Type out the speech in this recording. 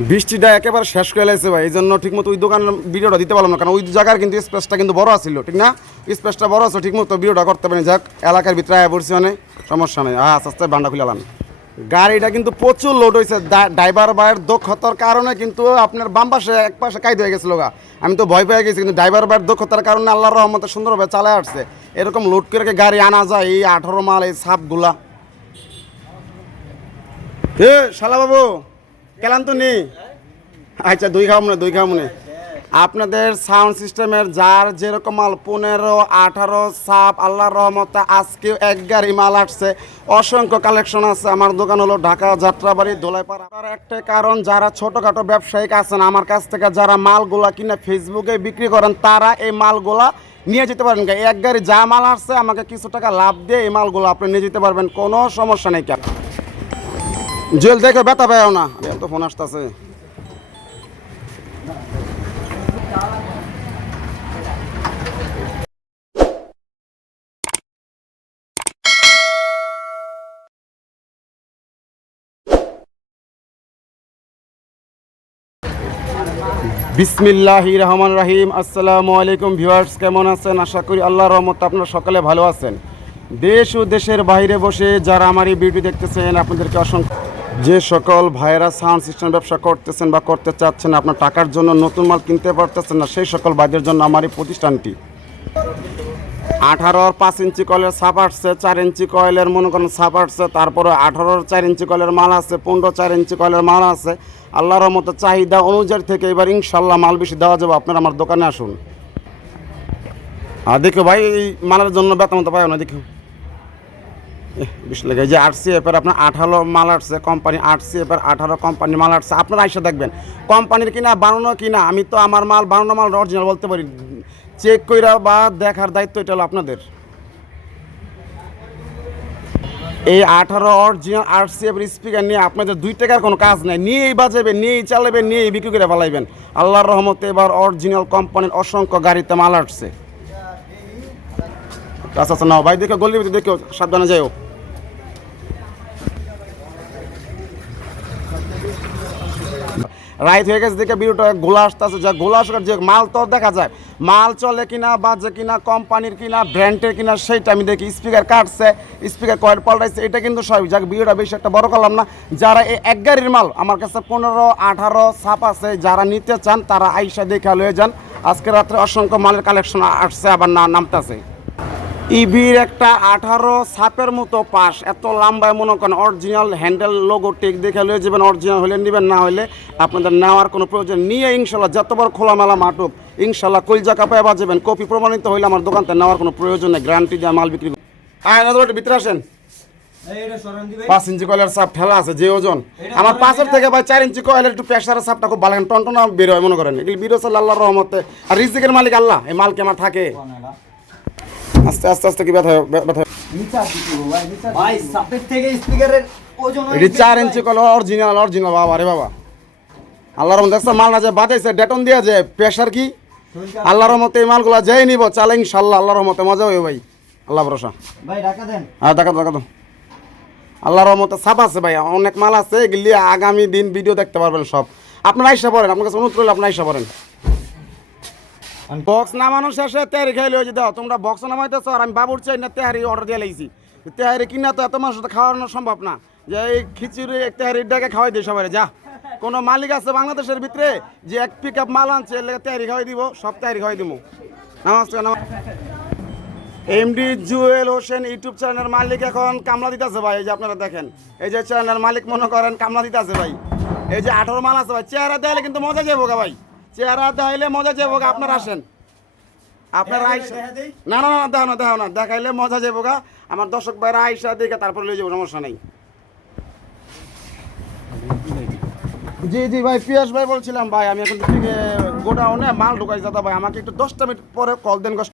বৃষ্টিটা একেবারে শেষ করে লাগছে ভাই। এই জন্য ঠিকমতো ওই দোকানের ভিডিওটা দিতে পারলাম না, কারণ ওই জায়গার কিন্তু স্পেসটা কিন্তু বড় আছিল, ঠিক না? স্পেসটা বড় আছে, ঠিকমতো ভিডিওটা করতে পারি যাক, এলাকার ভিতরে আয় পড়ছি মানে সমস্যা নেই। হ্যাঁ আস্তে আস্তে বান্ডা খুলালাম গাড়িটা কিন্তু প্রচুর লোড হয়েছে ড্রাইভার ভাইয়ের দক্ষতার কারণে কিন্তু আপনার বাম পাশে, এক পাশে কাইদ হয়ে গেছিল গা। আমি তো ভয় পেয়ে গেছি, কিন্তু ড্রাইভার ভাইয়ের দক্ষতার কারণে আল্লাহর রহমতে সুন্দরভাবে চালায় আসছে। এরকম লোড করে গাড়ি আনা যায়? এই আঠারো মাল, এই সাপগুলা। এ, শালা বাবু! কেলান তো নেই আচ্ছা দুই খাও মনে, দুই খাও মনে। আপনাদের সাউন্ড সিস্টেমের যার যেরকম মাল, পনেরো, আঠারো, সাপ, আল্লাহর রহমতে আজকে এক গাড়ি মাল আসছে। অসংখ্য কালেকশন আছে। আমার দোকান হলো ঢাকা যাত্রাবাড়ি, দোলাইপাড়া। আর একটা কারণ, যারা ছোটোখাটো ব্যবসায়িক আছেন, আমার কাছ থেকে যারা মালগুলা কিনে ফেসবুকে বিক্রি করেন, তারা এই মালগুলা নিয়ে যেতে পারেন এক গাড়ি যা মাল আসছে, আমাকে কিছু টাকা লাভ দিয়ে এই মালগুলো আপনি নিয়ে যেতে পারবেন। কোনো সমস্যা নেই কেন জেল দেখে ব্যথা পাও না। এত ফোন আসতেছে। বিসমিল্লাহি রহমান রাহিম। আসসালামু আলাইকুম ভিউয়ার্স, কেমন আছেন? আশা করি আল্লাহর রহমত আপনারা সকালে ভালো আছেন। দেশ ও দেশের বাইরে বসে যারা আমার এই ভিডিও দেখতেছেন, আপনাদেরকে অসংখ্য যে সকল ভাইয়েরা সাউন্ড সিস্টেম ব্যবসা করতেছেন বা করতে চাচ্ছেন, আপনার টাকার জন্য নতুন মাল কিনতে পারতেছেন না, সেই সকল ভাইদের জন্য আমার এই প্রতিষ্ঠানটি। আঠারোর পাঁচ ইঞ্চি কয়েলের ছাপ আসছে, চার ইঞ্চি কয়েলের মনে করেন ছাপ আসছে, তারপরে আঠারোর চার ইঞ্চি কয়েলের মাল আছে, পনেরো চার ইঞ্চি কয়েলের মাল আছে। আল্লাহর মতো চাহিদা অনুযায়ী থেকে এবার ইনশাল্লাহ মাল বেশি দেওয়া যাবে। আপনারা আমার দোকানে আসুন। আর দেখো ভাই, এই মালের জন্য বেতন তো পাই না, দেখো। বেশ লাগে যে আরসি এফের আপনার আঠারো মাল আসছে কোম্পানি আরসি এফের আঠারো কোম্পানি মাল আসছে। আপনারা এসে দেখবেন কোম্পানির কিনা, বানানো কিনা, আমি তো আমার মাল, বানানো মাল অরিজিনাল বলতে পারি। চেক কইরা বা দেখার দায়িত্ব এটা হলো আপনাদের। এই আঠারো অরিজিনাল আরসিএফ স্পিকার নিয়ে আপনাদের দুই টাকার কোনো কাজ নাই। নিয়েই বাজাবেন নিয়েই চালাবেন নিয়েই বিক্রি করে ফেলাইবেন। আল্লাহর রহমতে এবার অরিজিনাল কোম্পানির অসংখ্য গাড়িতে মাল আসছে। আচ্ছা আচ্ছা নাও, ভাই, দেখো ভিতরে দেখো, সাবধানে যাও রাইত হয়ে গেছে, দেখে ভিডিওটা গোলা আসতেছে। যা গোলা আসার যে মাল তো দেখা যায়, মাল চলে কিনা, বাজে কিনা, কোম্পানির কিনা, ব্র্যান্ডের কিনা, সেইটা আমি দেখি। স্পিকার কাটছে, স্পিকার কয়েল পাল্টাইছে, এটা কিন্তু সব। যাক, ভিডিওটা বেশি একটা বড় করলাম না। যারা এই এক গাড়ির মাল, আমার কাছে পনেরো, আঠারো ছাপ আছে, যারা নিতে চান, তারা আইসা দেখা লয়ে যান। আজকে রাত্রে অসংখ্য মালের কালেকশন আসছে, আবার না নামতেছে। ইভির একটা আঠারো সাপের মতো পাশ। এত লম্বায় মনে করেন অরিজিনাল হ্যান্ডেল লোগো টেক দেখে লয়ে যাবেন অরিজিনাল হলে নেবেন না হলে আপনাদের নেওয়ার কোনো প্রয়োজন নিয়ে ইনশাল্লাহ যতবার খোলামেলা মাটুক ইনশাল্লাহ কলজা কাপায় বাজাবেন কপি প্রমাণিত হইলে আমার দোকানতে নেওয়ার কোনো প্রয়োজন নেই। গ্যারান্টি দিয়ে মাল বিক্রি হ্যাঁ নজর ভিতরে আসেন। পাঁচ ইঞ্চি কয়েলের সাপ ঠেলা আছে যে ওজন। আমার পাঁচের থেকে ভাই চার ইঞ্চি কয়েলের একটু প্রেশারের সাপটা খুব ভালো টনটনা বের হয় মনে করেন। এগুলি বিরো আল্লাহর রহমতে। আর রিজিকের মালিক আল্লাহ। এই মালকে আমার থাকে। আস্তে আস্তে আস্তে কি ব্যথা ব্যথা? ভাই সাপের থেকে স্পিকারের ওজন এটি চার ইঞ্চি কল অরিজিনাল অরিজিনাল বাবা রে বাবা। আল্লাহর রহমতে দেখছ মাল না যে বাতাইছে ডেটন দিয়ে যে প্রেশার কি? আল্লাহর রহমতে এই মালগুলা যাই নিব চালে ইনশাল্লাহ আল্লাহর রহমতে মজা হবে ভাই। আল্লাহ ভরসা। ভাই টাকা দেন। হ্যাঁ দেখা তো দেখা তো আল্লাহর রহমতে সাপ আছে ভাই অনেক মাল আছে এগুলি আগামী দিন ভিডিও দেখতে পারবেন সব। আপনারা আইসা পড়েন আপনার কাছে অনুরোধ করলে আপনারা আইসা পড়েন। বক্স নামানো শেষে তেহারি খাই লয়ে দাও, তোমরা বক্স নামাইতেছো আর আমি বাবুর চাই না তেহারি অর্ডার দিয়ে লাইছি। তেহারি কিনা তো এত মানুষ তো খাওয়ানো সম্ভব না। যে এই খিচুড়ি এক তেহারির ডাকে খাওয়াই দিই সবাই যা। কোনো মালিক আছে বাংলাদেশের ভিতরে যে এক পিক আপ মাল আনছে, এর লেগে তেহারি খাওয়াই দিব, সব তেহারি খাওয়াই দিব নমস্কার এমডি জুয়েল হোসেন ইউটিউব চ্যানেলের মালিক এখন কামলা দিতেছে ভাই, এই যে আপনারা দেখেন। এই যে চ্যানেলের মালিক মনে করেন কামলা দিতেছে ভাই। এই যে আঠারো মাল আছে ভাই, চেহারা দেখাইলে কিন্তু মজা যাব গা ভাই। চেহারা দেখাইলে মজা যাব গা আপনারা আসেন। আপনারা আইসা না না না না দেখো না দেখাইলে মজা যাব গা। আমার দর্শক ভাইরা আইসা দেখে তারপরে লয়ে যাব সমস্যা নেই। জি জি ভাই পিয়াস ভাই বলছিলাম ভাই আমি এখন গোডাউনে মাল ঢুকাই দাদা ভাই আমাকে একটু দশটা মিনিট পরে কল দেন